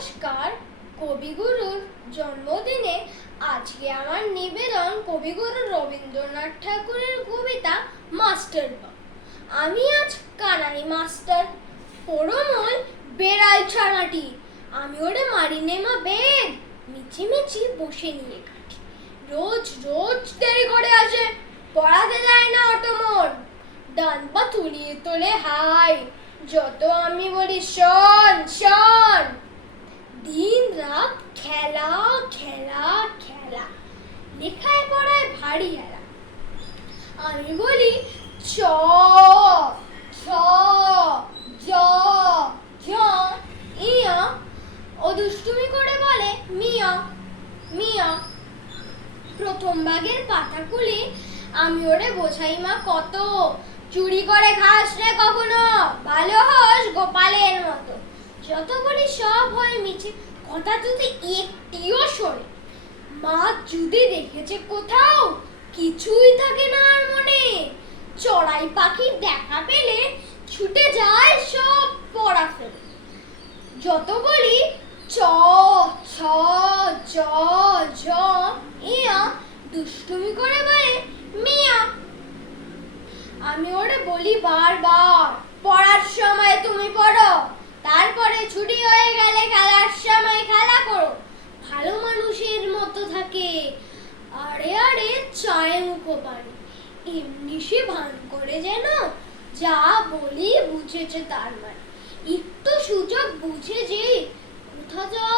নমস্কার। কবিগুরুর জন্মদিনে আজকে আমার নিবেদন কবিগুরু রবীন্দ্রনাথ ঠাকুরের কবিতা মাস্টার বাপ। আমি আজ কানাই মাস্টার, পরমল বেড়াল ছানাটি, আমি ওরে মারি নেমা বেদ, মিছি মিছি বসে নিয়ে কাটি। রোজ রোজ দেরি করে আসে, পড়াতে যায় না অতমন, ডান পা তুলিয়ে তোলে হাই, যত আমি বলি শোন শোন। দিন রাত খেলা খেলা খেলা, লেখায় পড়ায় ভারী হেলা। আমি বলি চ ছ জ ঝ ইয়া, ও দুষ্টুমি করে বলে মিয়া মিয়া। প্রথম ভাগের পাতা খুলে আমি ওরে বোঝাই মা কত, চুরি করে খাস রে কখনো, ভালো হোস গোপালের মতো। যত বলি সব হয় মিছে, কথা যদি একটিও শোনে। মা যদি দেখেছে কোথাও, কিছুই থাকে না আর মনে। চড়াই পাখির দেখা পেলে ছুটে যায় সব পড়া ফেলে। যত বলি চ ছ জ ঝ ইয়া, দুষ্টুমি করে বলে মিয়া। আমি ওরে বলি বারবার, পড়ার সময় তুমি পড়ো, তারপরে ছুটি হয়ে গেলে খেলার সময় খেলা করো। ভালো মানুষের মতো থাকে, আরে আরে চায় মুখো পারে, এমনি সে ভান করে যেন যা বলি বুঝেছে তার মানে। একটু সুযোগ বুঝে যে কোথা যায়